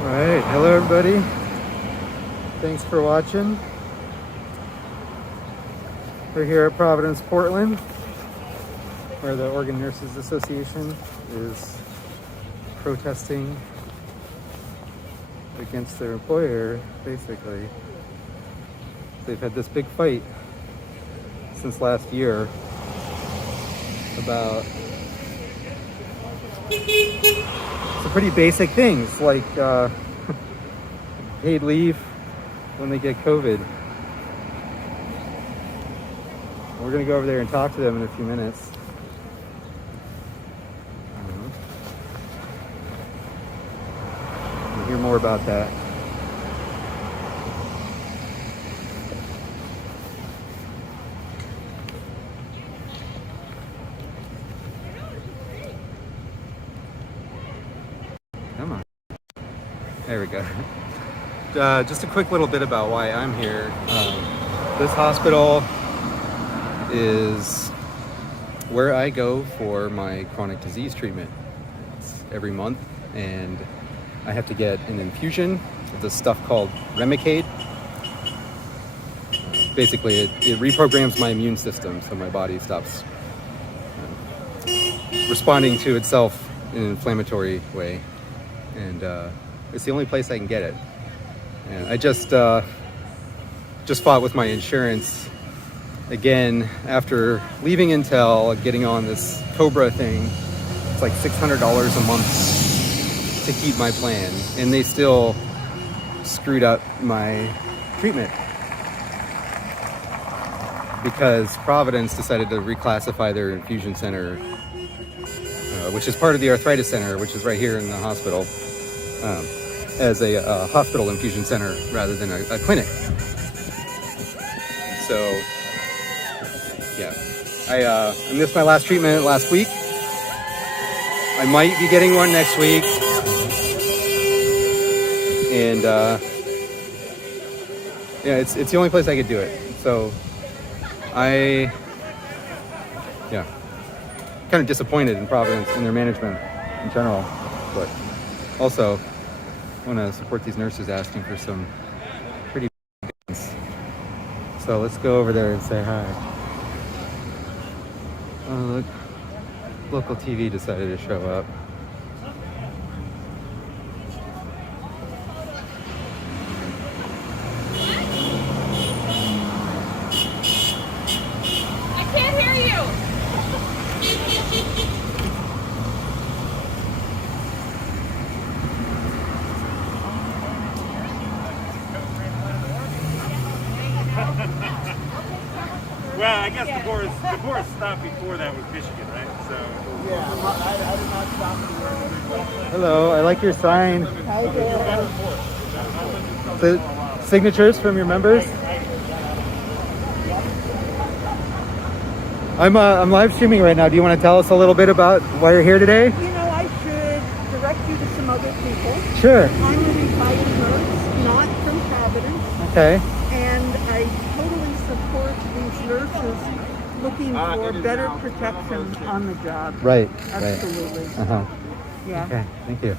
Alright, hello everybody. Thanks for watching. We're here at Providence, Portland, where the Oregon Nurses Association is protesting against their employer, basically. They've had this big fight since last year about some pretty basic things like paid leave when they get COVID. We're going to go over there and talk to them in a few minutes. We'll hear more about that. Come on. There we go. Just a quick little bit about why I'm here. This hospital is where I go for my chronic disease treatment. It's every month, and I have to get an infusion of this stuff called Remicade. Basically, it reprograms my immune system so my body stops responding to itself in an inflammatory way. And it's the only place I can get it. And I just fought with my insurance again after leaving Intel, getting on this Cobra thing. It's like $600 a month to keep my plan, and they still screwed up my treatment because Providence decided to reclassify their infusion center, which is part of the arthritis center, which is right here in the hospital, as a hospital infusion center rather than a clinic. So yeah, I missed my last treatment last week. I might be getting one next week, and yeah, it's the only place I could do it. So kind of disappointed in Providence and their management in general, but also want to support these nurses asking for some pretty things. So let's go over there and say hi. Oh look, local TV decided to show up. I can't hear you. Well, I guess the Boris stop before that was Michigan, right? So Yeah, I did not stop anywhere. Hello, I like your sign. Hi there. The signatures from your members. I'm live streaming right now. Do you want to tell us a little bit about why you're here today? You know, I should direct you to some other people. Sure. I'm a retired nurse, not from Providence, Okay. and I totally support these nurses looking for better protection on the job. Right. Absolutely. Right. Uh-huh. Yeah. Okay. Thank you.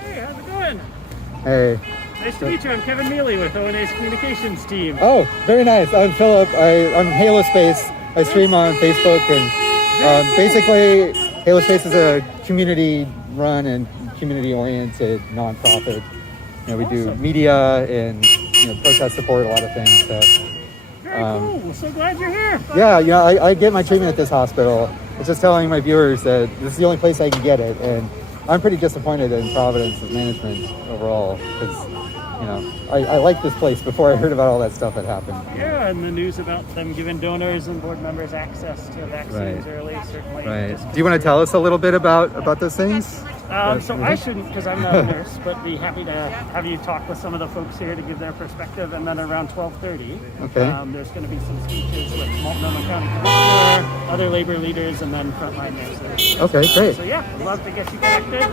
hey, how's it going? Hey. Nice to meet you. I'm Kevin Mealy with ONA's communications team. Oh, very nice. I'm Philip. I'm Halospace. I stream on Facebook, and basically, Halospace is a community-run and community-oriented nonprofit. We do media and protest support, a lot of things. So, Very cool. We're so glad you're here. yeah, I get my treatment at this hospital. I was just telling my viewers that this is the only place I can get it, and I'm pretty disappointed in Providence's management overall because, I liked this place before I heard about all that stuff that happened. Yeah, and the news about them giving donors and board members access to vaccines early, certainly. Right. Do you want to tell us a little bit about those things? So I shouldn't, because I'm not a nurse, but be happy to have you talk with some of the folks here to give their perspective. And then around 12:30, there's going to be some speeches with Multnomah County Commissioner, other labor leaders, and then frontline nurses. Okay, great. So yeah, I'd love to get you connected.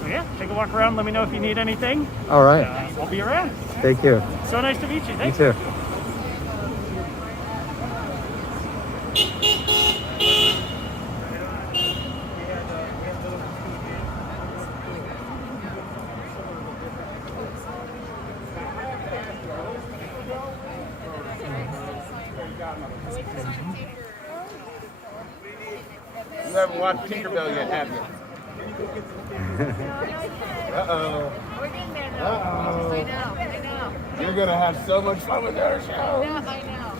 So yeah, take a walk around. Let me know if you need anything. All right. I'll be around. Thank you. So nice to meet you. Thanks. You too. You haven't watched Tinkerbell yet, have you? Uh-oh. We're getting there though. I know. You're gonna have so much fun with our show. I know.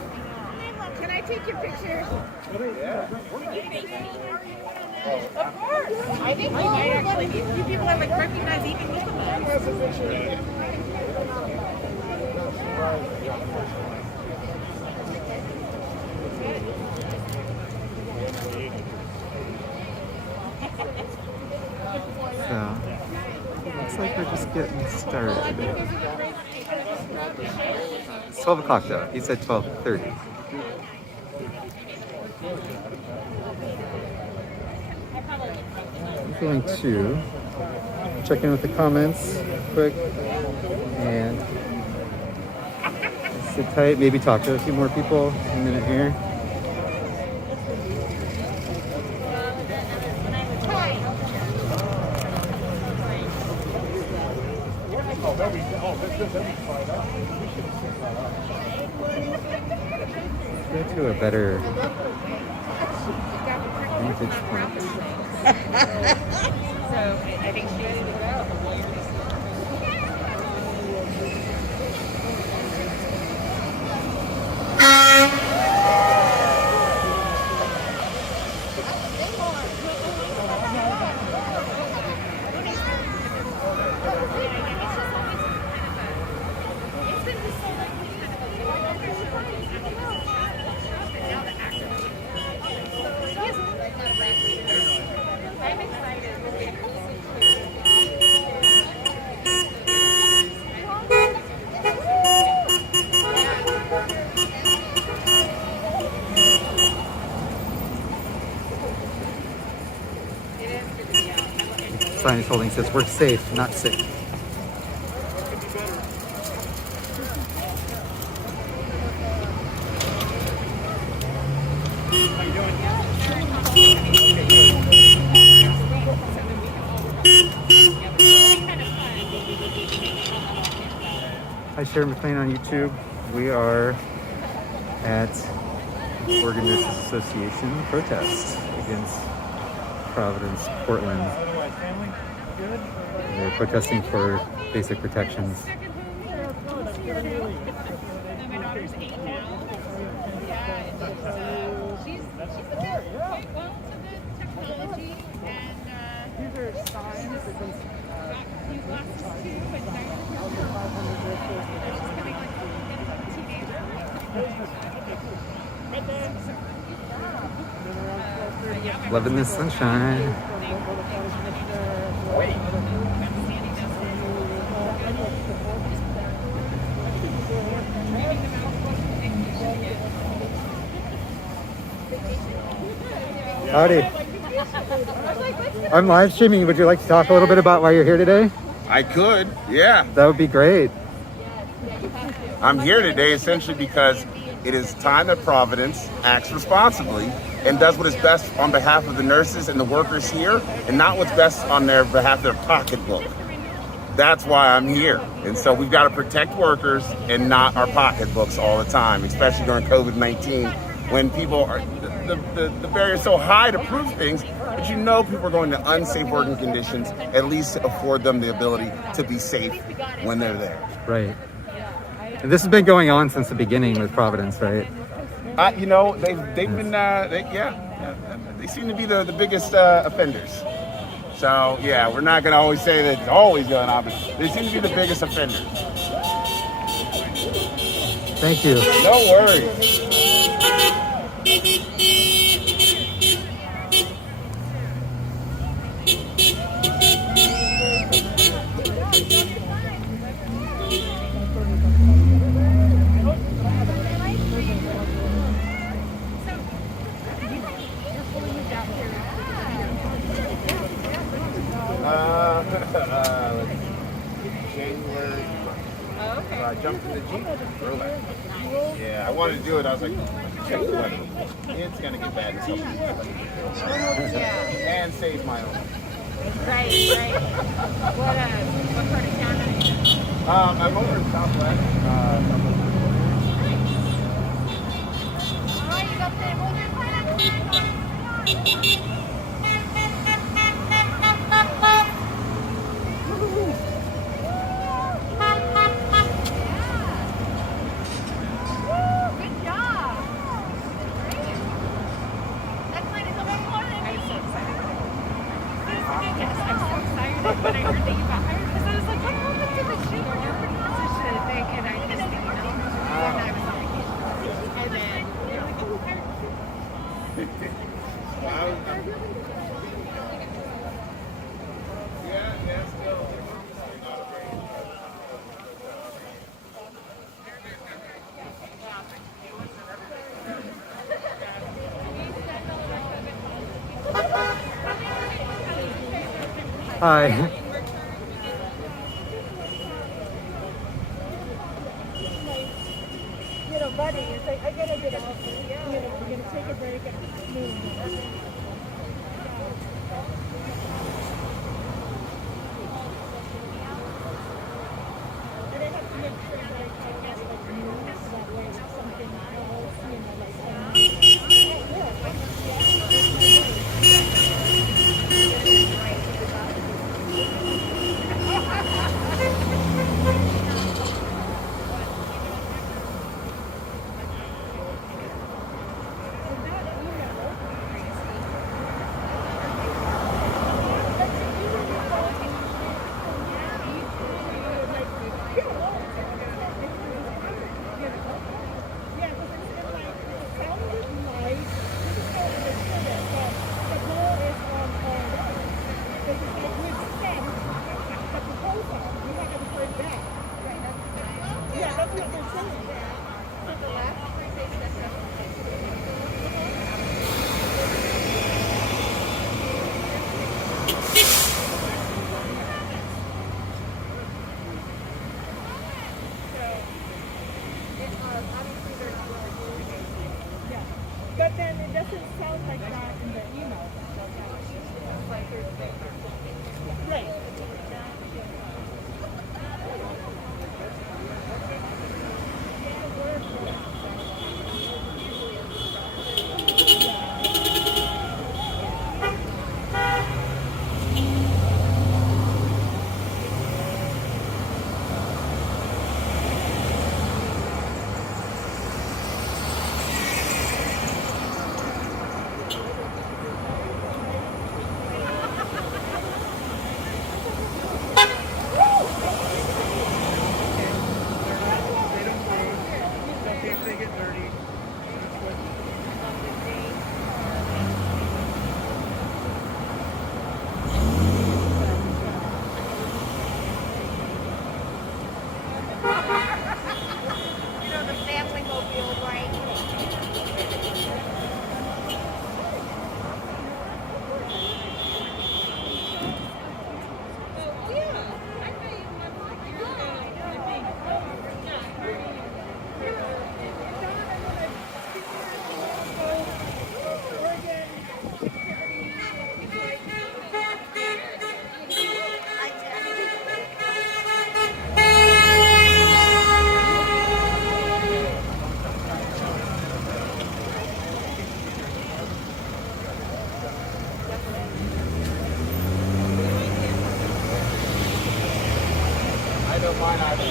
Can I take your pictures? Of course. I think we might actually be. You people are like recognized even with them. So, looks like we're just getting started. It's 12 o'clock though. He said 12:30. I'm going to check in with the comments quick and sit tight, maybe talk to a few more people in a minute here. Go to a better vantage point. So I think she's ready to go. I'm excited. Sign is holding says work safe, not sick. Hi, Sharon McLean on YouTube. We are at the Oregon Nurses Association protest against Providence, Portland. They're protesting for basic protections. My daughter's 8 now. She's the best. Quite well to the technology and These are signs. got new glasses too and diapers. She's coming like a teenager. Loving the sunshine. Howdy. I'm live streaming. Would you like to talk a little bit about why you're here today? I could, yeah. That would be great. I'm here today essentially because it is time that Providence acts responsibly and does what is best on behalf of the nurses and the workers here and not what's best on their behalf of their pocketbook. That's why I'm here. And so we've got to protect workers and not our pocketbooks all the time, especially during COVID-19 when people are, the barrier is so high to prove things, but you know people are going to unsafe working conditions, at least to afford them the ability to be safe when they're there. Right. And this has been going on since the beginning with Providence, right? You know, they've been, they seem to be the biggest offenders. So, yeah, we're not going to always say that it's always going on, but they seem to be the biggest offenders. Thank you. No worries. January. So I jumped in the Jeep. Rolex. Yeah, I wanted to do it. I was like, January. It's gonna get bad in some and save my own. Right. What part of town are you in? I'm over in Southwest. Good job. Great. That flight is over Florida. I'm so excited. Yes, I'm so excited when I heard that you got hired because I was like, what happened to the shoot when you're in position thing? And I just, and I was like, and then, Hi. Buddy, it's like, I gotta get out. We're gonna take a break at noon. But then it doesn't sound like that in the email. Right.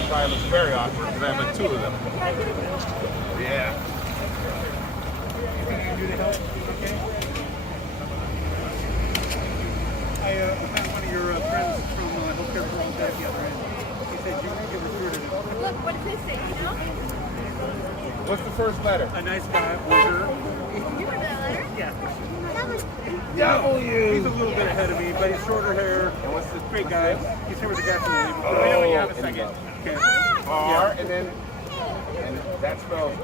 probably looks very awkward because I have like 2 of them. Yeah. I found one of your friends from Healthcare for All Day at the other end. He said you recruited him. Look, what does this say? You know? What's the first letter? A nice guy, older. You read that letter? Yeah. W. He's a little bit ahead of me, but he's shorter hair. And what's the Great guy. He's here with the guy from the label. Oh, Let me know when you have a and second. Okay. R, and then that spells.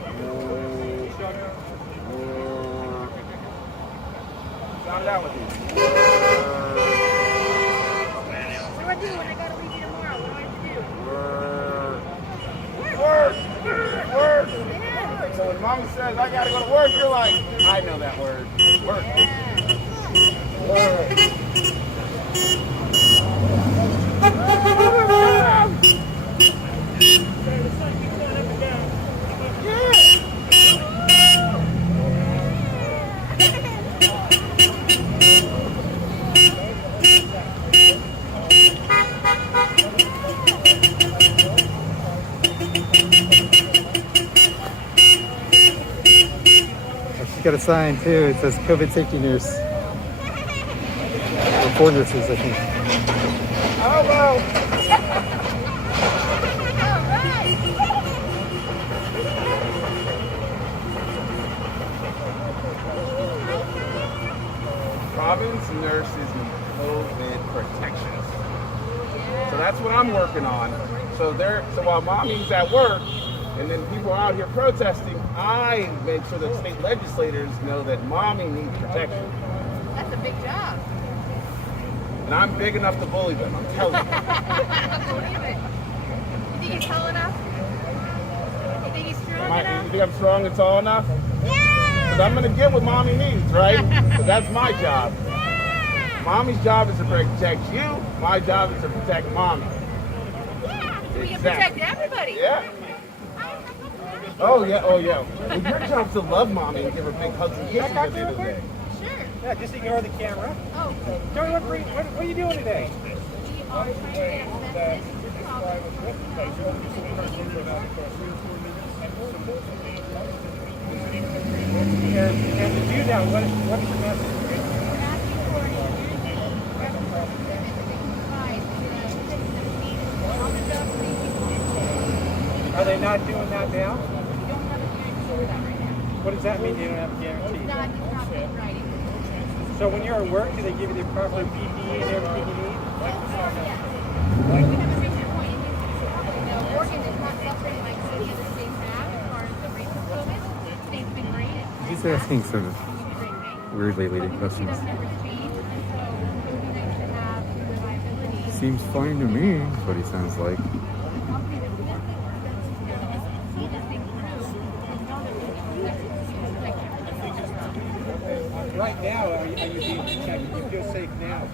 Sound it out with me. What do I do when I gotta leave you tomorrow? What do I have to do? Work. So when Mama says I gotta go to work, you're like, I know that word. Work. She's got a sign too. It says COVID safety nurse. Or 4 nurses, I think. Hello. Providence nurses need COVID protections. So that's what I'm working on. So while mommy's at work and then people are out here protesting, I make sure that state legislators know that mommy needs protection. That's a big job. And I'm big enough to bully them, I'm telling you. I believe it. You think he's tall enough? You think he's strong You enough? think I'm strong and tall enough? Yeah! Because I'm going to get what mommy needs, right? Because that's my job. Mommy's job is to protect you. My job is to protect mommy. Yeah! So we can Exactly. protect everybody. Yeah. Oh, yeah. Well, your job's to love mommy and give her big hugs and kisses at the end of the day. Sure. Yeah, just ignore the camera. Oh, Joey, what are you doing today? we are trying to get a message to the public. And to do that, what is the message? We're asking for an Are they not doing that now? We don't have a guarantee for that right now. What does that mean? You don't have a guarantee. It's not in writing. So when you're at work, do they give you the proper PPE and everything you need? Yes. We haven't reached a point in history. Oregon is not suffering like any other states have as far as the rate of COVID. State's been great. He's asking some weirdly leading questions. It doesn't ever change, and so it would be nice to have reliability. Seems fine to me, is what he sounds like. See this thing through and know that we can protect you. Right now, are you being protected? You feel safe now?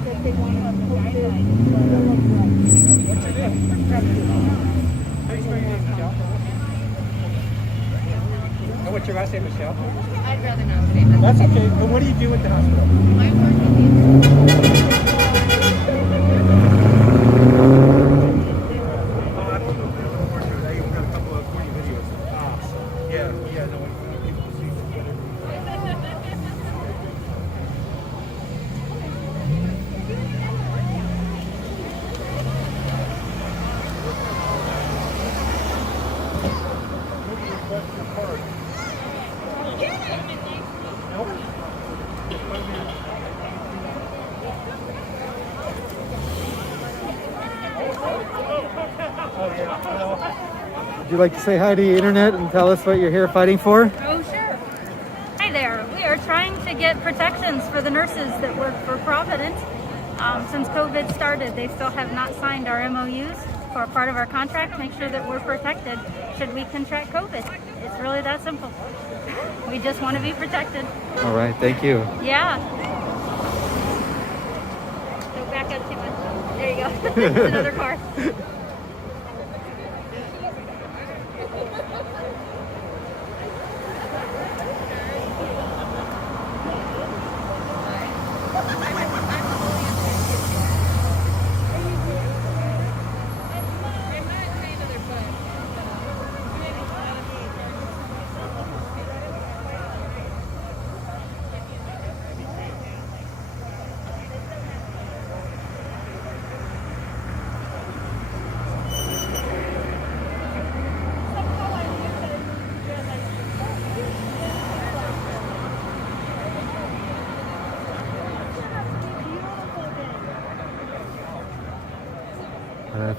That they want to post it. What's your name? Thanks for your name, Michelle. And what's your last name, Michelle? I'd rather not say that. That's okay. But what do you do at the hospital? I work in Would you like to say hi to the internet and tell us what you're here fighting for? Oh, sure. Hi there. We are trying to get protections for the nurses that work for Providence. Since COVID started, they still have not signed our MOUs for part of our contract. Make sure that we're protected should we contract COVID. It's really that simple. We just want to be protected. All right, thank you. Yeah. Don't back up too much. There you go. There's another car.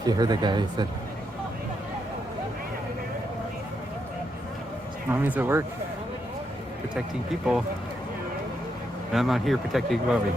If you heard the guy, he said, "Mommy's at work protecting people, and I'm out here protecting mommy."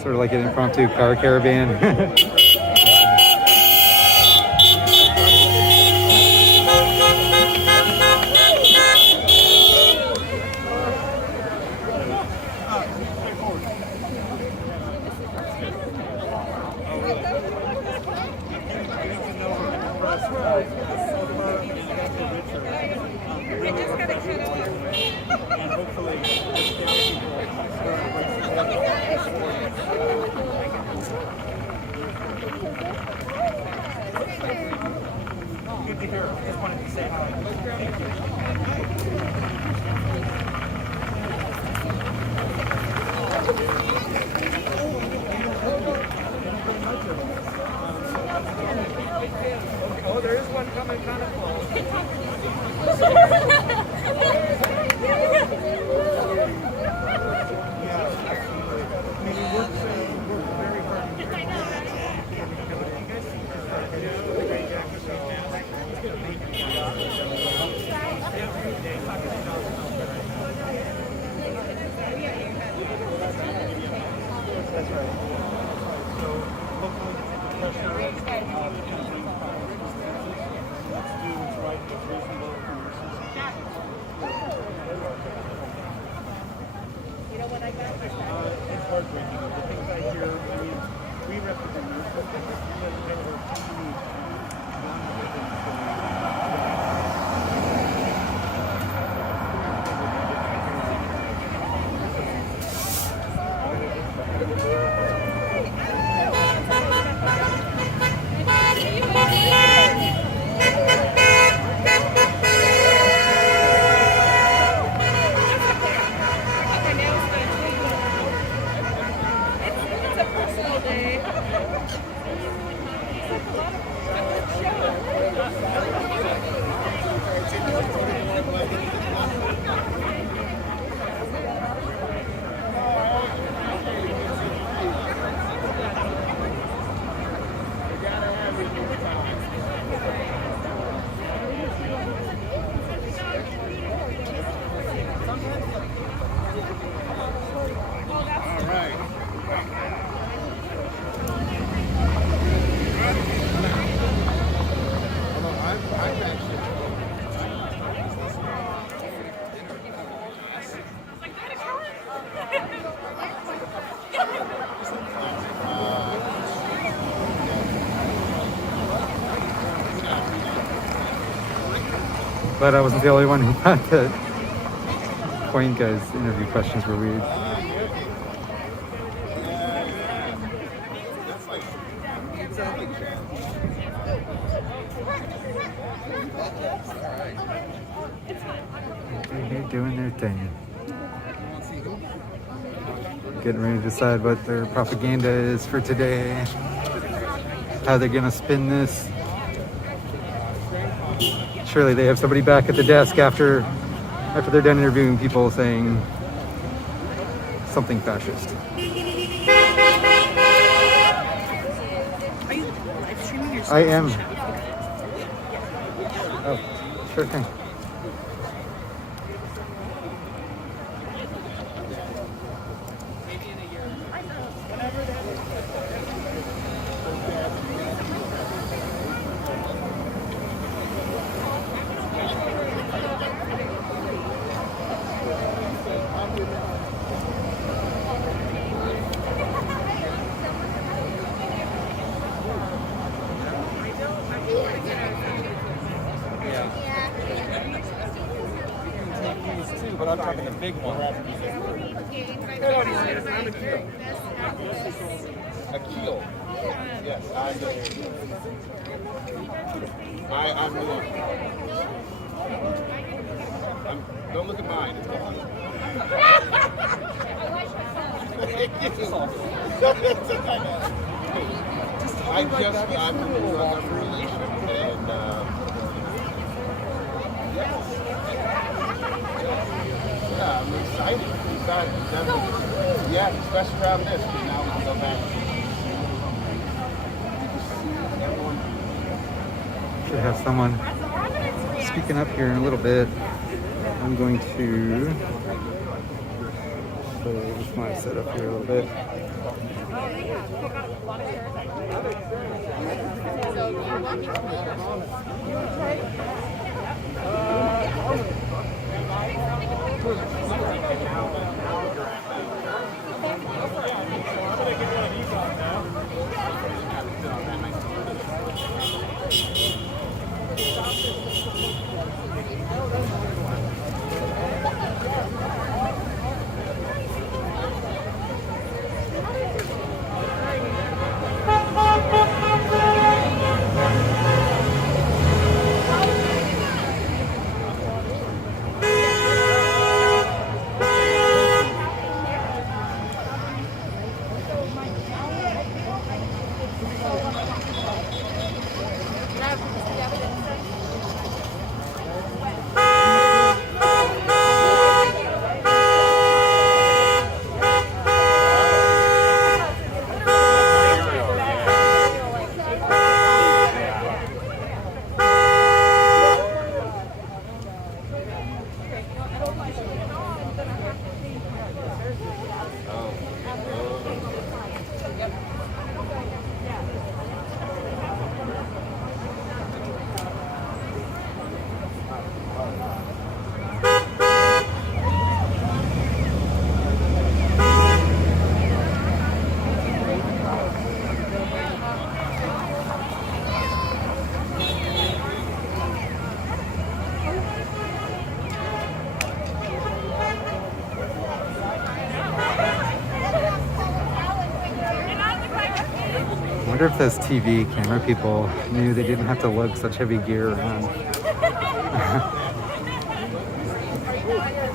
Sort of like an impromptu car caravan. Oh, there is one coming kind of close. But I wasn't the only one who thought that Point Guy's interview questions were weird. They're doing their thing. Getting ready to decide what their propaganda is for today. How they're gonna spin this. Surely they have somebody back at the desk after they're done interviewing people saying something fascist. Are you live streaming yourself? I am. Oh, sure thing. But I'm talking the big one. A keel. Yes, I'm new. Don't look at mine. It's gone. I'm new on the relation and yeah, I'm excited. Yeah, especially around this, because now we can go back. Should have someone speaking up here in a little bit. I'm going to play with my setup here a little bit. I wonder if those TV camera people knew they didn't have to lug such heavy gear around.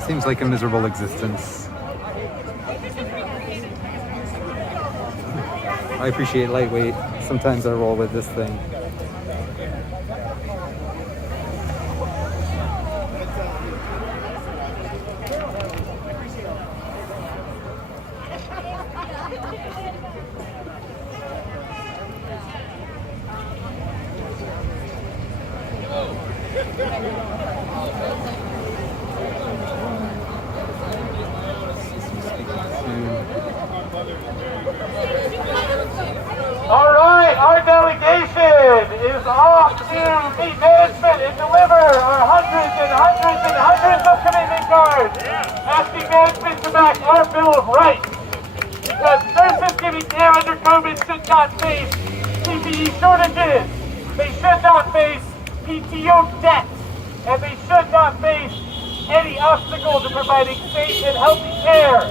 Seems like a miserable existence. I appreciate lightweight. Sometimes I roll with this thing. All right, our delegation is off to meet management and deliver our hundreds and hundreds and hundreds of commitment cards, asking management to back our Bill of Rights. Because nurses giving care under COVID should not face PPE shortages. They should not face PTO debt. and they should not face any obstacle to providing safe and healthy care.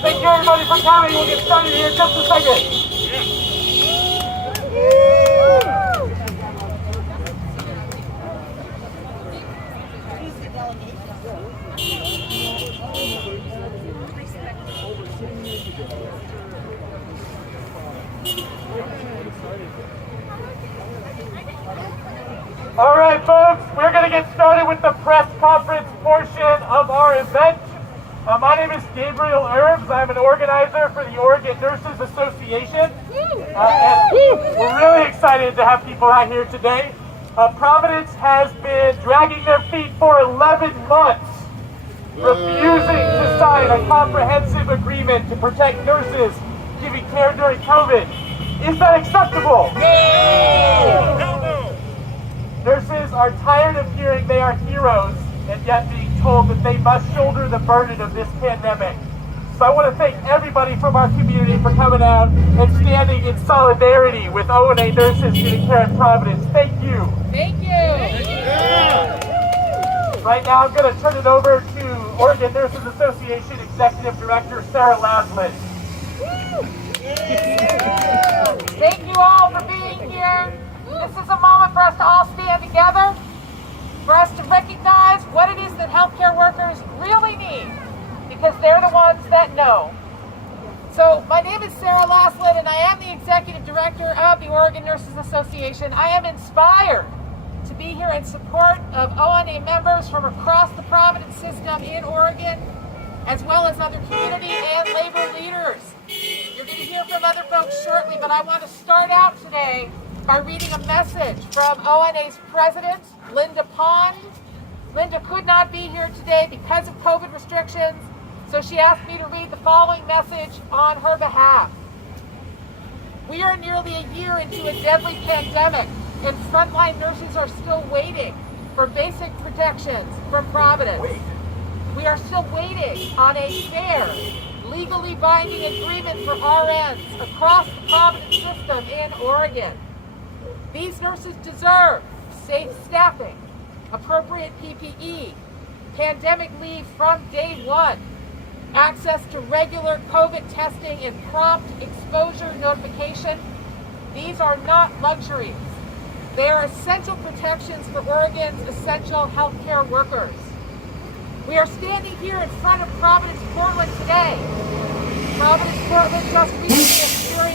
Thank you everybody for coming. We'll get started here in just a second. All right, folks, we're going to get started with the press conference portion of our event. My name is Gabriel Herbs. I'm an organizer for the Oregon Nurses Association. And we're really excited to have people out here today. Providence has been dragging their feet for 11 months, refusing to sign a comprehensive agreement to protect nurses giving care during COVID. Is that acceptable? No! Nurses are tired of hearing they are heroes and yet being told that they must shoulder the burden of this pandemic. So I want to thank everybody from our community for coming out and standing in solidarity with ONA nurses giving care in Providence. Thank you. Thank you. Right now I'm going to turn it over to Oregon Nurses Association Executive Director Sarah Laslin. Thank you all for being here. This is a moment for us to all stand together, for us to recognize what it is that healthcare workers really need, because they're the ones that know. So my name is Sarah Laslin, and I am the Executive Director of the Oregon Nurses Association. I am inspired to be here in support of ONA members from across the Providence system in Oregon, as well as other community and labor leaders. You're going to hear from other folks shortly, but I want to start out today by reading a message from ONA's president, Linda Pond. Linda could not be here today because of COVID restrictions, so she asked me to read the following message on her behalf. We are nearly a year into a deadly pandemic, and frontline nurses are still waiting for basic protections from Providence. We are still waiting on a fair, legally binding agreement for RNs across the Providence system in Oregon. These nurses deserve safe staffing, appropriate PPE, pandemic leave from day one, access to regular COVID testing and prompt exposure notification. These are not luxuries. They are essential protections for Oregon's essential healthcare workers. We are standing here in front of Providence, Portland today. Providence, Portland just recently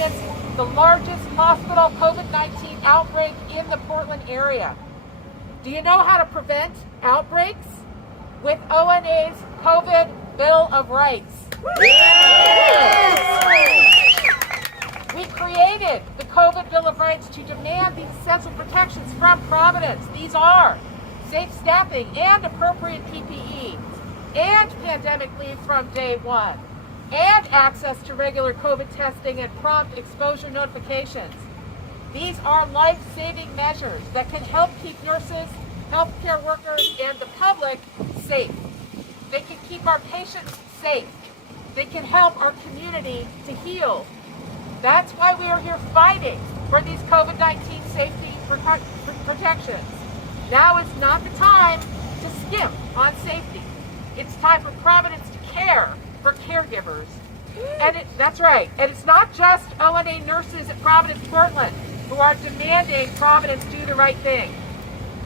experienced the largest hospital COVID-19 outbreak in the Portland area. Do you know how to prevent outbreaks? With ONA's COVID Bill of Rights. We created the COVID Bill of Rights to demand these essential protections from Providence. These are safe staffing and appropriate PPE, and pandemic leave from day one, and access to regular COVID testing and prompt exposure notifications. These are life-saving measures that can help keep nurses, healthcare workers, and the public safe. They can keep our patients safe. They can help our community to heal. That's why we are here fighting for these COVID-19 safety protections. Now is not the time to skimp on safety. It's time for Providence to care for caregivers. And that's right. And it's not just ONA nurses at Providence, Portland who are demanding Providence do the right thing.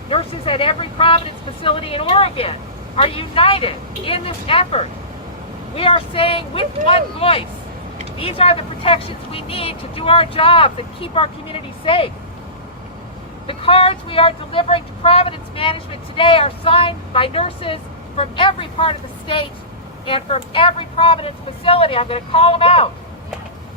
Nurses at every Providence facility in Oregon are united in this effort. We are saying with one voice, these are the protections we need to do our jobs and keep our community safe. The cards we are delivering to Providence management today are signed by nurses from every part of the state and from every Providence facility. I'm going to call them out.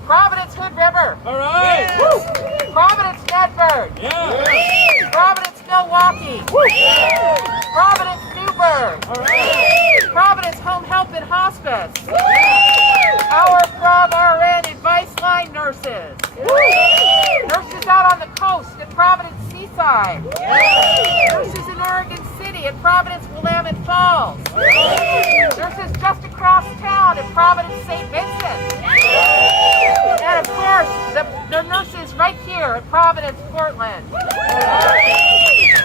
Providence Hood River. All right. Yeah. Providence Medford. Yeah. Providence Milwaukee. Yeah. Providence Newburgh. All right. Providence Home Health and Hospice. Yeah. Our Prov RN Advice Line nurses. Yeah. Nurses out on the coast at Providence Seaside. Yeah. Nurses in Oregon City at Providence Willamette Falls. Yeah. Nurses just across town at Providence St. Vincent. Yeah. And of course, the nurses right here at Providence, Portland.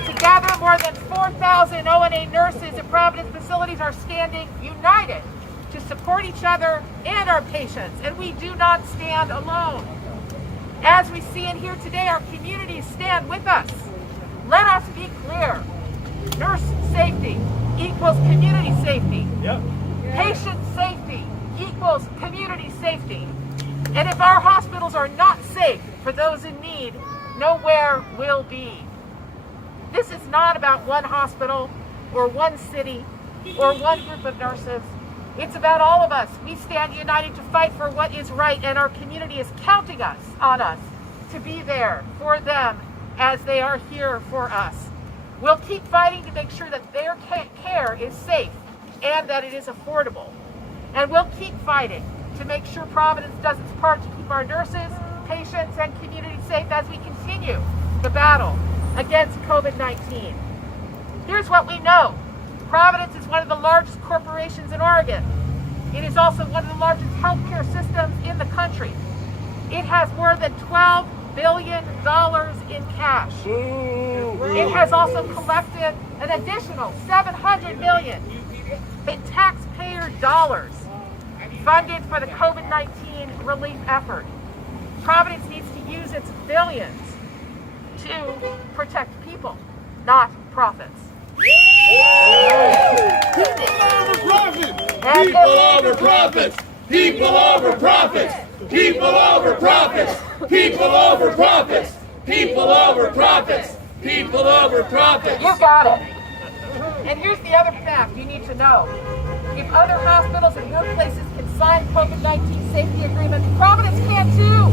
Together, more than 4 4,000 ONA nurses at Providence facilities are standing united to support each other and our patients, and we do not stand alone. As we see and hear today, our communities stand with us. Let us be clear. Nurse safety equals community safety. Patient safety equals community safety. And if our hospitals are not safe for those in need, nowhere will be. This is not about one hospital or one city or one group of nurses. It's about all of us. We stand united to fight for what is right, and our community is counting on us to be there for them as they are here for us. We'll keep fighting to make sure that their care is safe and that it is affordable. And we'll keep fighting to make sure Providence does its part to keep our nurses, patients, and community safe as we continue the battle against COVID-19. Here's what we know. Providence is one of the largest corporations in Oregon. It is also one of the largest healthcare systems in the country. It has more than $12 billion in cash. It has also collected an additional $700 million in taxpayer dollars funded for the COVID-19 relief effort. Providence needs to use its billions to protect people, not profits. People over profits! People over profits! People over profits! People over profits! People over profits! People over profits! You got it. And here's the other fact you need to know. If other hospitals and workplaces can sign COVID-19 safety agreements, Providence can too.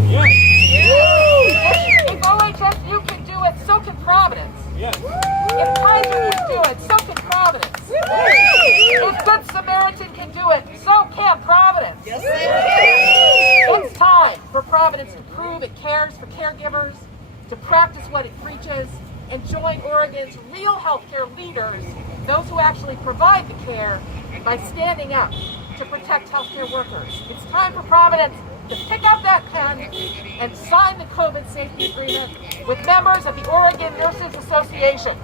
If OHSU can do it, so can Providence. If Kaiser can do it, so can Providence. If Good Samaritan can do it, so can Providence. It's time for Providence to prove it cares for caregivers, to practice what it preaches, and join Oregon's real healthcare leaders, those who actually provide the care, by standing up to protect healthcare workers. It's time for Providence to pick up that pen and sign the COVID safety agreement with members of the Oregon Nurses Association.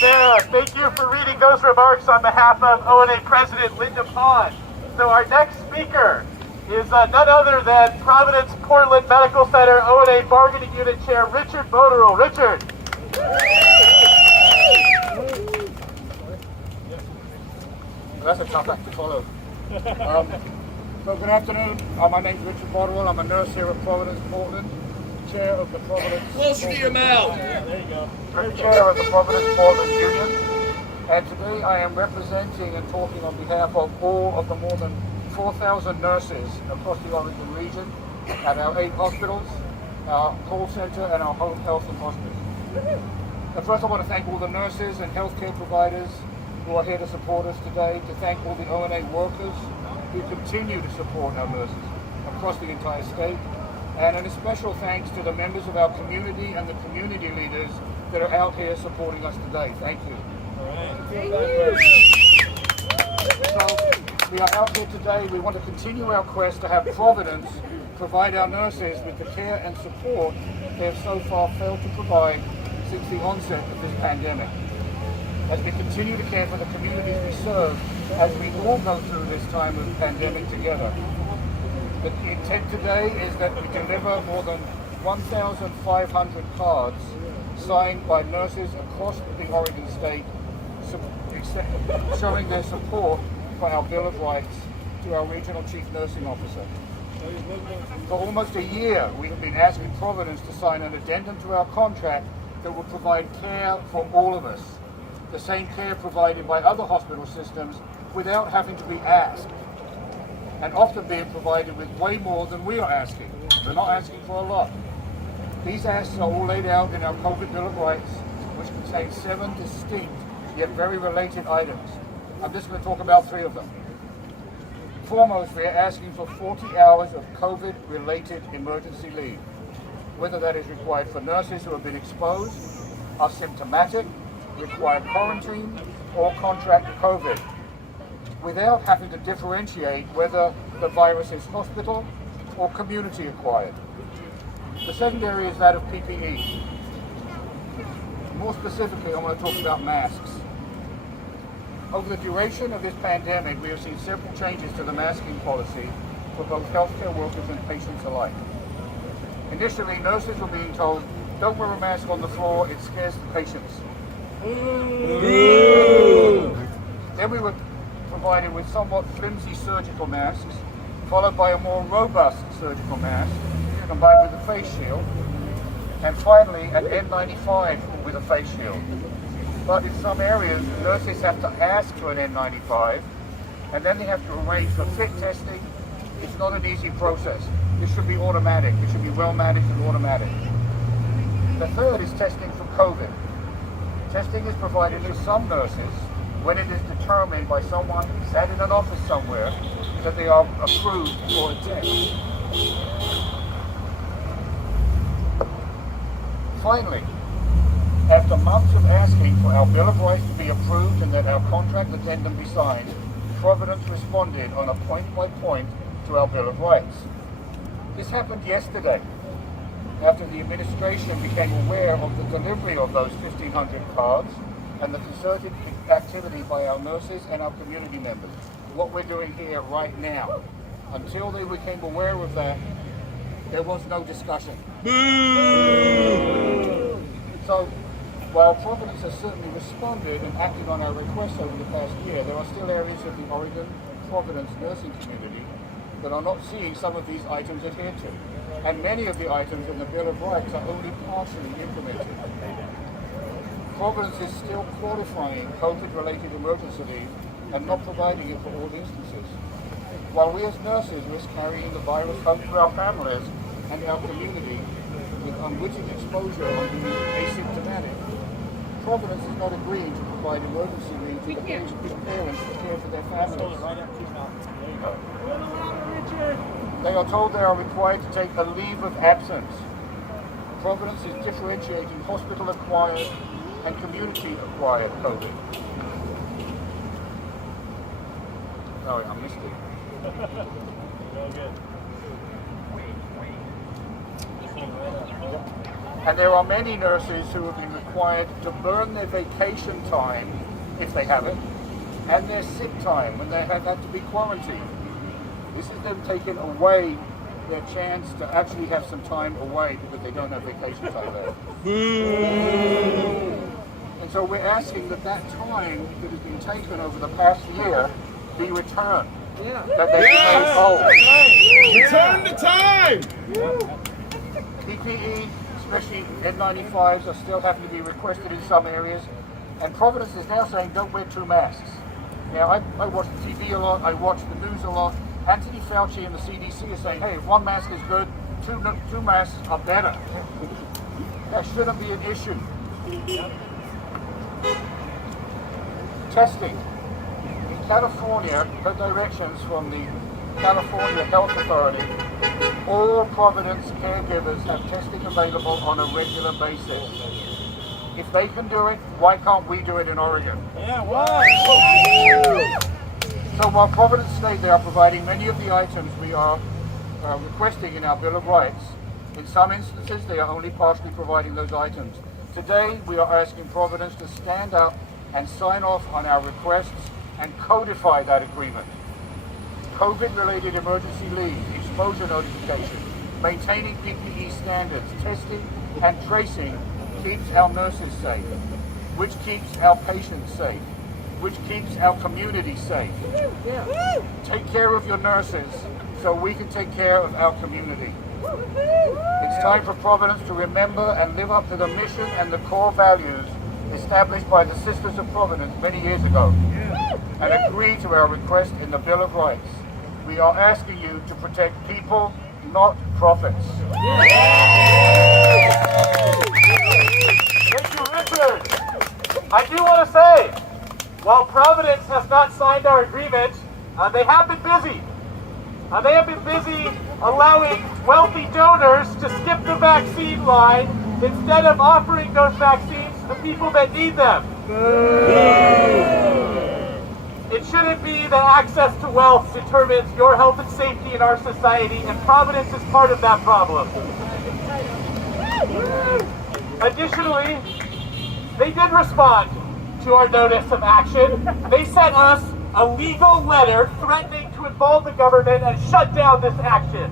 Sarah, thank you for reading those remarks on behalf of ONA President Linda Pond. So our next speaker is none other than Providence Portland Medical Center ONA Bargaining Unit Chair Richard Boterel. Richard. That's a tough act to follow. So good afternoon. My name's Richard Boterel. I'm a nurse here at Providence, Portland, chair of the Providence. Closer to your mouth. There you go. Chair of the Providence Portland Union. And today I am representing and talking on behalf of all of the more than 4,000 nurses across the Oregon region at our 8 hospitals, our call center, and our home health and hospice. And first I want to thank all the nurses and healthcare providers who are here to support us today, to thank all the ONA workers who continue to support our nurses across the entire state, and a special thanks to the members of our community and the community leaders that are out here supporting us today. Thank you. So we are out here today. We want to continue our quest to have Providence provide our nurses with the care and support they have so far failed to provide since the onset of this pandemic. As we continue to care for the communities we serve, as we all go through this time of pandemic together. The intent today is that we deliver more than 1,500 cards signed by nurses across the Oregon state showing their support for our Bill of Rights to our Regional Chief Nursing Officer. For almost a year, we have been asking Providence to sign an addendum to our contract that will provide care for all of us. The same care provided by other hospital systems without having to be asked, and often being provided with way more than we are asking. We're not asking for a lot. These asks are all laid out in our COVID Bill of Rights, which contains 7 distinct yet very related items. I'm just going to talk about 3 of them. Foremost, we are asking for 40 hours of COVID-related emergency leave, whether that is required for nurses who have been exposed, are symptomatic, require quarantine, or contract COVID, without having to differentiate whether the virus is hospital or community acquired. The second area is that of PPE. More specifically, I want to talk about masks. Over the duration of this pandemic, we have seen several changes to the masking policy for both healthcare workers and patients alike. Initially, nurses were being told, don't wear a mask on the floor, it scares the patients. Then we were provided with somewhat flimsy surgical masks, followed by a more robust surgical mask, combined with a face shield, and finally an N95 with a face shield. But in some areas, nurses have to ask for an N95, and then they have to arrange for fit testing. It's not an easy process. This should be automatic. It should be well managed and automatic. The third is testing for COVID. Testing is provided to some nurses when it is determined by someone sat in an office somewhere that they are approved for a test. Finally, after months of asking for our Bill of Rights to be approved and that our contract addendum be signed, Providence responded on a point-by-point to our Bill of Rights. This happened yesterday, after the administration became aware of the delivery of those 1,500 cards and the concerted activity by our nurses and our community members. What we're doing here right now. Until they became aware of that, there was no discussion. So, while Providence has certainly responded and acted on our requests over the past year, there are still areas of the Oregon Providence nursing community that are not seeing some of these items adhered to. And many of the items in the Bill of Rights are only partially implemented. Providence is still qualifying COVID-related emergency leave and not providing it for all instances. While we as nurses risk carrying the virus home to our families and our community with unwitting exposure on being asymptomatic, Providence is not agreeing to provide emergency leave to the parents to care for their families. They are told they are required to take a leave of absence. Providence is differentiating hospital-acquired and community-acquired COVID. Sorry, I missed it. And there are many nurses who have been required to burn their vacation time, if they have it, and their sick time when they have had to be quarantined. This is them taking away their chance to actually have some time away because they don't have vacation time there. And so we're asking that that time that has been taken over the past year be returned. That they be made whole. Return the time! PPE, especially N95s, are still having to be requested in some areas. And Providence is now saying don't wear 2 masks. Now, I watch the TV a lot, I watch the news a lot. Anthony Fauci and the CDC are saying, hey, if 1 mask is good, two masks are better. That shouldn't be an issue. Testing. In California, per directions from the California Health Authority, all Providence caregivers have testing available on a regular basis. If they can do it, why can't we do it in Oregon? Yeah, why? So while Providence State, they are providing many of the items we are requesting in our Bill of Rights, in some instances they are only partially providing those items. Today we are asking Providence to stand up and sign off on our requests and codify that agreement. COVID-related emergency leave, exposure notification, maintaining PPE standards, testing and tracing keeps our nurses safe, which keeps our patients safe, which keeps our community safe. Take care of your nurses so we can take care of our community. It's time for Providence to remember and live up to the mission and the core values established by the Sisters of Providence many years ago and agree to our request in the Bill of Rights. We are asking you to protect people, not profits. Thank you, Richard. I do want to say, while Providence has not signed our agreement, they have been busy. They have been busy allowing wealthy donors to skip the vaccine line instead of offering those vaccines to people that need them. It shouldn't be that access to wealth determines your health and safety in our society, and Providence is part of that problem. Additionally, they did respond to our notice of action. They sent us a legal letter threatening to involve the government and shut down this action.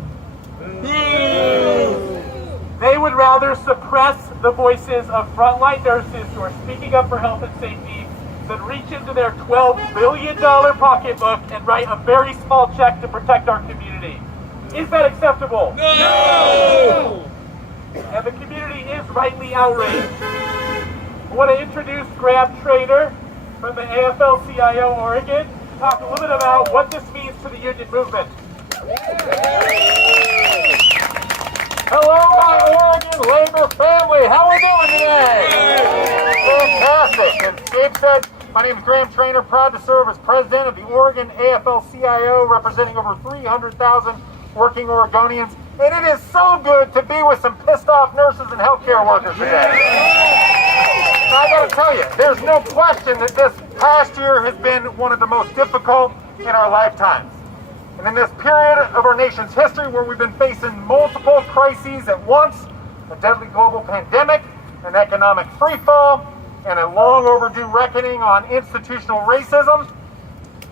They would rather suppress the voices of frontline nurses who are speaking up for health and safety than reach into their $12 billion pocketbook and write a very small check to protect our community. Is that acceptable? No! And the community is rightly outraged. I want to introduce Graham Trainer from the AFL-CIO Oregon to talk a little bit about what this means to the union movement. Hello, my Oregon labor family. How are we doing today? Fantastic. As Gabe said, my name is Graham Trainer, proud to serve as president of the Oregon AFL-CIO, representing over 300,000 working Oregonians. And it is so good to be with some pissed off nurses and healthcare workers today. I gotta tell you, there's no question that this past year has been one of the most difficult in our lifetimes. And in this period of our nation's history where we've been facing multiple crises at once, a deadly global pandemic, an economic freefall, and a long overdue reckoning on institutional racism,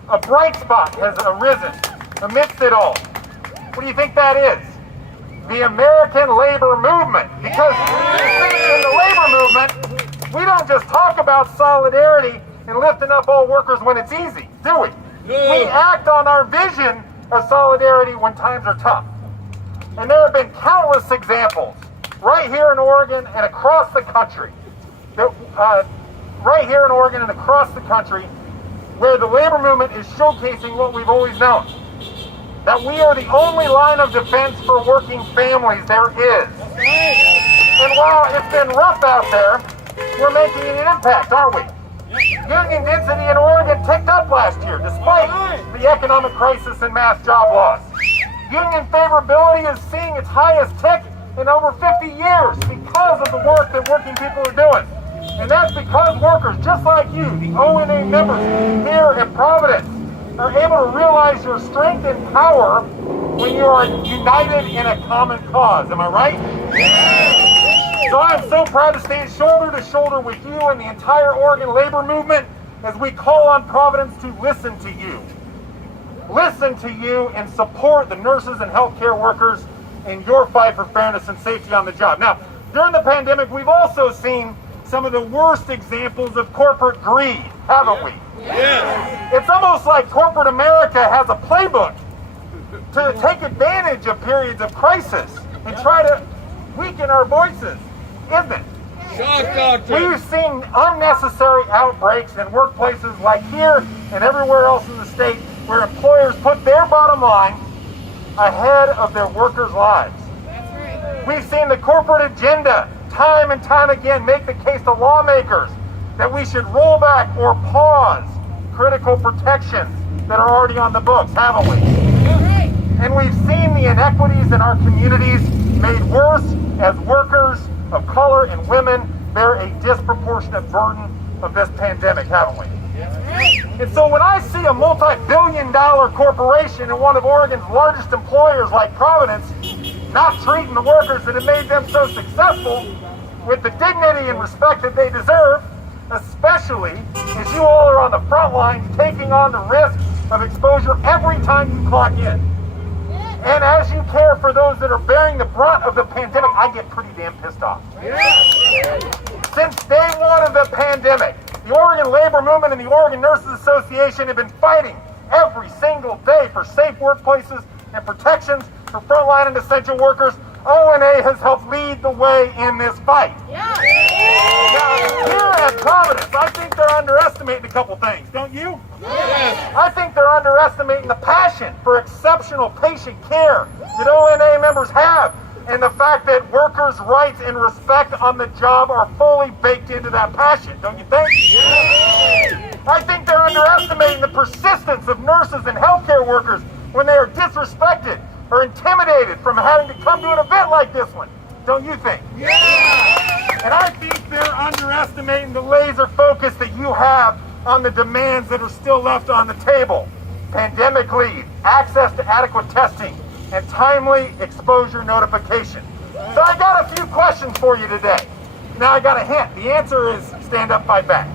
a bright spot has arisen amidst it all. What do you think that is? The American labor movement. Because in the labor movement, we don't just talk about solidarity and lifting up all workers when it's easy, do we? We act on our vision of solidarity when times are tough. And there have been countless examples right here in Oregon and across the country, where the labor movement is showcasing what we've always known, that we are the only line of defense for working families there is. And while it's been rough out there, we're making an impact, aren't we? Union density in Oregon ticked up last year, despite the economic crisis and mass job loss. Union favorability is seeing its highest tick in over 50 years because of the work that working people are doing. And that's because workers, just like you, the ONA members here at Providence, are able to realize your strength and power when you are united in a common cause. Am I right? So I am so proud to stand shoulder to shoulder with you and the entire Oregon labor movement as we call on Providence to listen to you. Listen to you and support the nurses and healthcare workers in your fight for fairness and safety on the job. Now, during the pandemic, we've also seen some of the worst examples of corporate greed, haven't we? Yes. It's almost like corporate America has a playbook to take advantage of periods of crisis and try to weaken our voices, isn't it? We've seen unnecessary outbreaks in workplaces like here and everywhere else in the state where employers put their bottom line ahead of their workers' lives. We've seen the corporate agenda time and time again make the case to lawmakers that we should roll back or pause critical protections that are already on the books, haven't we? And we've seen the inequities in our communities made worse as workers of color and women bear a disproportionate burden of this pandemic, haven't we? And so when I see a multi-billion-dollar corporation and one of Oregon's largest employers like Providence not treating the workers that have made them so successful with the dignity and respect that they deserve, especially as you all are on the front lines taking on the risk of exposure every time you clock in. And as you care for those that are bearing the brunt of the pandemic, I get pretty damn pissed off. Since day one of the pandemic, the Oregon Labor Movement and the Oregon Nurses Association have been fighting every single day for safe workplaces and protections for frontline and essential workers. ONA has helped lead the way in this fight. Now, here at Providence, I think they're underestimating a couple things, don't you? I think they're underestimating the passion for exceptional patient care that ONA members have, and the fact that workers' rights and respect on the job are fully baked into that passion, don't you think? I think they're underestimating the persistence of nurses and healthcare workers when they are disrespected or intimidated from having to come to an event like this one, don't you think? And I think they're underestimating the laser focus that you have on the demands that are still left on the table. Pandemic leave, access to adequate testing, and timely exposure notification. So I got a few questions for you today. Now I got a hint. The answer is stand up, fight back.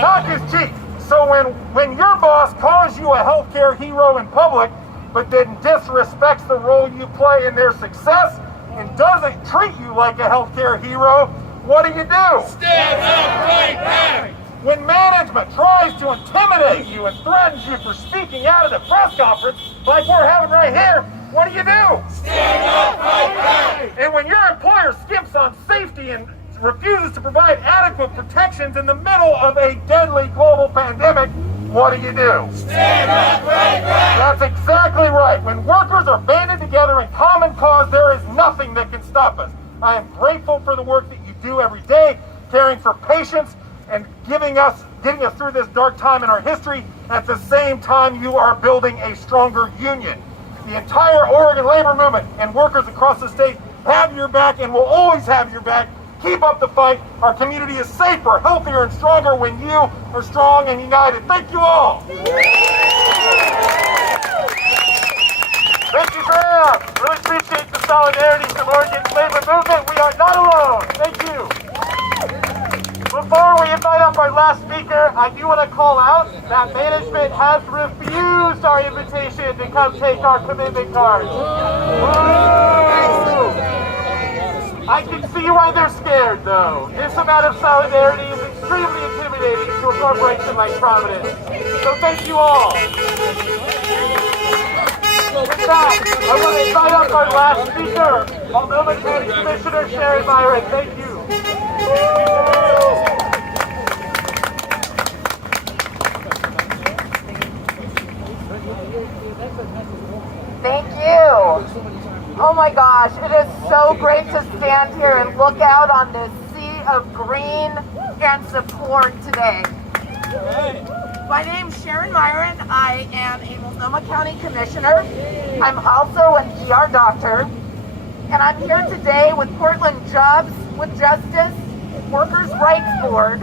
Talk is cheap. So when your boss calls you a healthcare hero in public, but then disrespects the role you play in their success and doesn't treat you like a healthcare hero, what do you do? Stand up, fight back! When management tries to intimidate you and threatens you for speaking out at a press conference, like we're having right here, what do you do? Stand up, fight back! And when your employer skips on safety and refuses to provide adequate protections in the middle of a deadly global pandemic, what do you do? Stand up, fight back! That's exactly right. When workers are banded together in common cause, there is nothing that can stop us. I am grateful for the work that you do every day, caring for patients and getting us through this dark time in our history. At the same time, you are building a stronger union. The entire Oregon labor movement and workers across the state have your back and will always have your back. Keep up the fight. Our community is safer, healthier, and stronger when you are strong and united. Thank you all. Thank you, Graham. Really appreciate the solidarity from Oregon's labor movement. We are not alone. Thank you. Before we invite up our last speaker, I do want to call out that management has refused our invitation to come take our commitment cards. I can see why they're scared, though. This amount of solidarity is extremely intimidating to a corporation like Providence. So thank you all. With that, I want to invite up our last speaker, Multnomah County Commissioner Sharon Myron. Thank you. Thank you. Oh my gosh, it is so great to stand here and look out on this sea of green and support today. My name's Sharon Myron. I am a Multnomah County Commissioner. I'm also an ER doctor. And I'm here today with Portland Jobs with Justice Workers' Rights Board.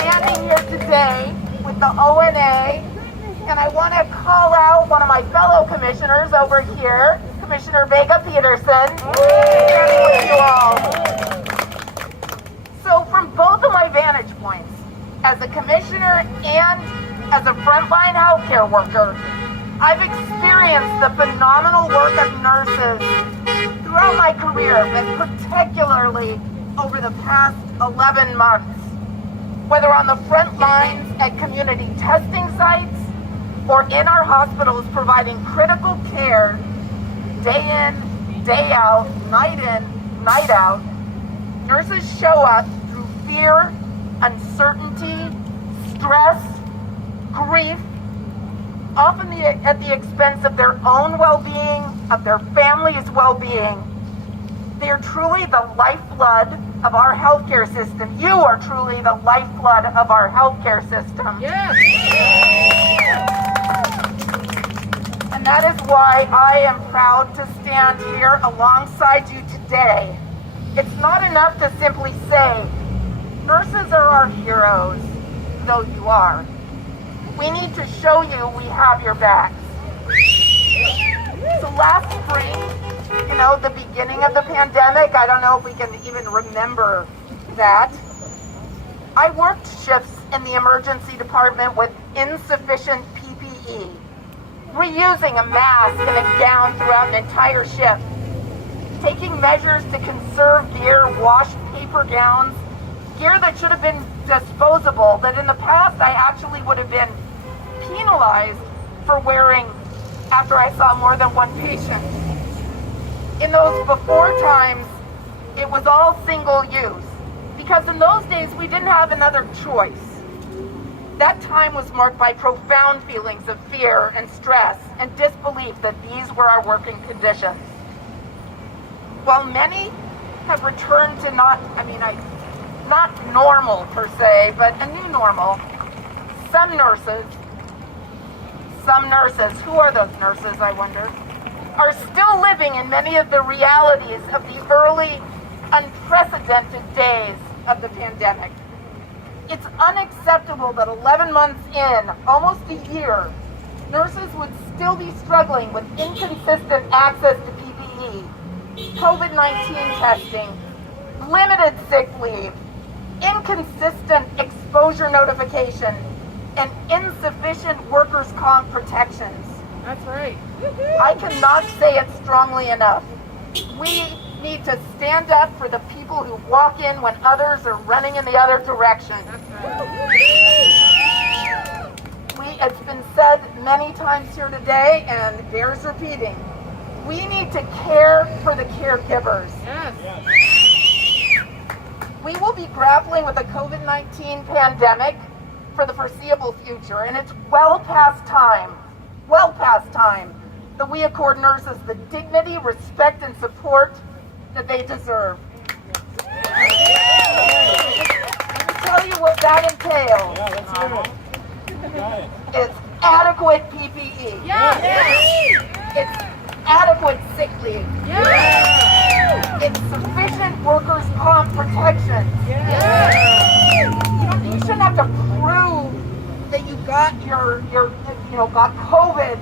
Standing here today with the ONA. And I want to call out one of my fellow commissioners over here, Commissioner Vega Peterson. Standing with you all. So from both of my vantage points, as a commissioner and as a frontline healthcare worker, I've experienced the phenomenal work of nurses throughout my career, but particularly over the past 11 months. Whether on the front lines at community testing sites or in our hospitals providing critical care day in, day out, night in, night out, nurses show up through fear, uncertainty, stress, grief, often at the expense of their own well-being, of their family's well-being. They are truly the lifeblood of our healthcare system. You are truly the lifeblood of our healthcare system. Yes! And that is why I am proud to stand here alongside you today. It's not enough to simply say, nurses are our heroes, though you are. We need to show you we have your backs. So last spring, the beginning of the pandemic, I don't know if we can even remember that, I worked shifts in the emergency department with insufficient PPE, reusing a mask and a gown throughout an entire shift, taking measures to conserve gear, washed paper gowns, gear that should have been disposable, that in the past I actually would have been penalized for wearing after I saw more than one patient. In those before times, it was all single use, because in those days we didn't have another choice. That time was marked by profound feelings of fear and stress and disbelief that these were our working conditions. While many have returned to not normal per se, but a new normal, some nurses, who are those nurses, I wonder, are still living in many of the realities of the early, unprecedented days of the pandemic. It's unacceptable that 11 months in, almost a year, nurses would still be struggling with inconsistent access to PPE PPE, COVID-19 testing, limited sick leave, inconsistent exposure notification, and insufficient workers' comp protections. That's right. I cannot say it strongly enough. We need to stand up for the people who walk in when others are running in the other direction. It's been said many times here today, and it bears repeating. We need to care for the caregivers. Yes. We will be grappling with the COVID-19 pandemic for the foreseeable future, and it's well past time that we accord nurses the dignity, respect, and support that they deserve. Let me tell you what that entails. Yeah, let's hear it. It's adequate PPE. Yes. It's adequate sick leave. Yes. It's sufficient workers' comp protection. Yes. You shouldn't have to prove that you got got COVID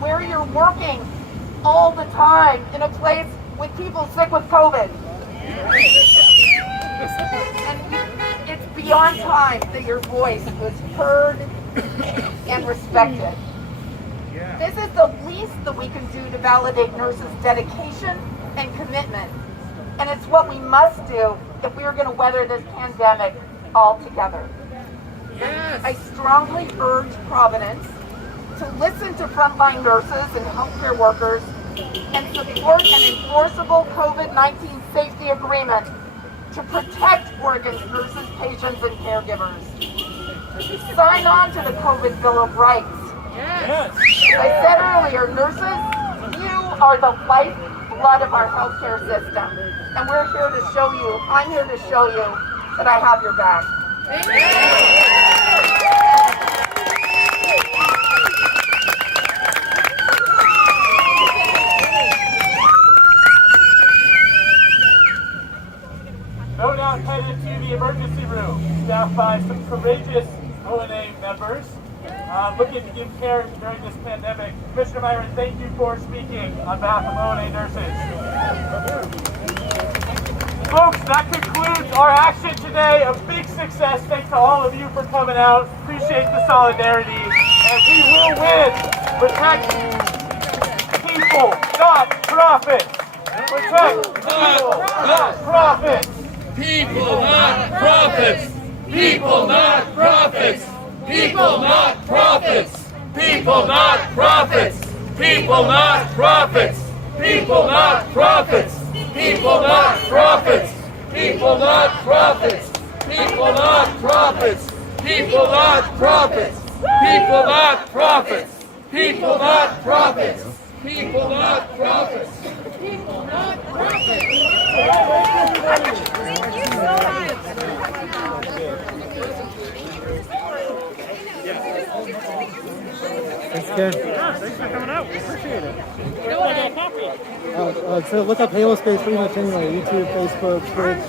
where you're working all the time in a place with people sick with COVID. And it's beyond time that your voice was heard and respected. This is the least that we can do to validate nurses' dedication and commitment. And it's what we must do if we are going to weather this pandemic all together. Yes. I strongly urge Providence to listen to frontline nurses and healthcare workers and support an enforceable COVID-19 safety agreement to protect Oregon's nurses, patients, and caregivers. Sign on to the COVID Bill of Rights. Yes. As I said earlier, nurses, you are the lifeblood of our healthcare system. And we're here to show you, I'm here to show you that I have your back. Thank No doubt headed to the emergency room, staffed by some courageous ONA members looking to give care during this pandemic. Commissioner Myron, thank you for speaking on behalf of ONA nurses. Folks, that concludes our action today. A big success. Thanks to all of you for coming out. Appreciate the solidarity. And we will win. Protect people, not profits. Protect people, not profits. People, not profits. People, not profits. People, not profits. People, not profits. People, not profits. People, not profits. People, not profits. People, not profits. People, not profits. People, not profits. People, not profits. People, not profits. People, not profits. People, not profits. Thank you so much. Thanks again. Yeah, thanks for coming out. We appreciate it. You know what? I got coffee. So look up Halospace pretty much anyway. YouTube, Facebook, Twitch,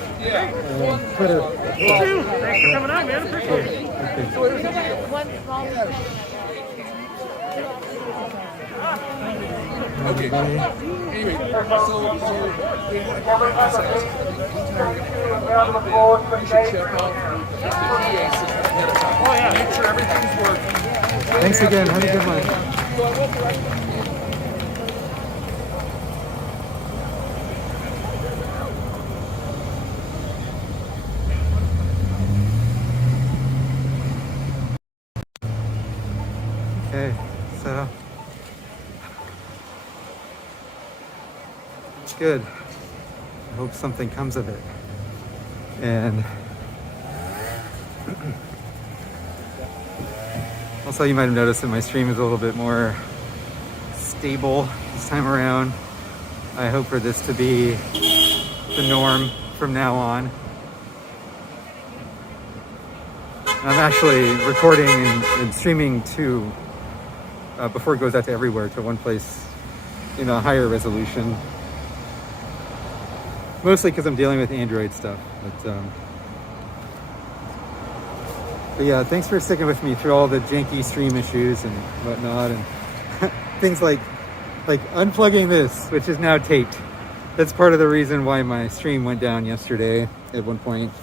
Twitter. You too. Thanks for coming out, man. Appreciate it. Okay. Anyway, make sure everything's working. Thanks again. Have a good one. Okay, so it's good. I hope something comes of it. And also, you might have noticed that my stream is a little bit more stable this time around. I hope for this to be the norm from now on. I'm actually recording and streaming to before it goes out to everywhere, to one place in a higher resolution. Mostly because I'm dealing with Android stuff. But yeah, thanks for sticking with me through all the janky stream issues and whatnot, and things like like unplugging this, which is now taped. That's part of the reason why my stream went down yesterday at one point.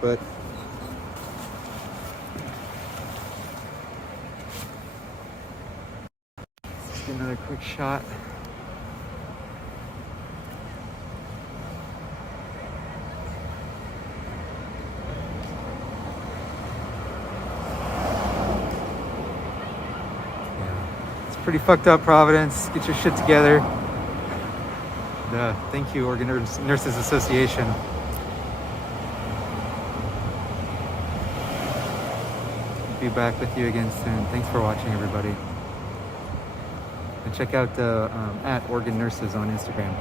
But let's get another quick shot. Pretty fucked up, Providence. Get your shit together. Thank you, Oregon Nurses Association. Be back with you again soon. Thanks for watching, everybody. And check out at Oregon Nurses on Instagram.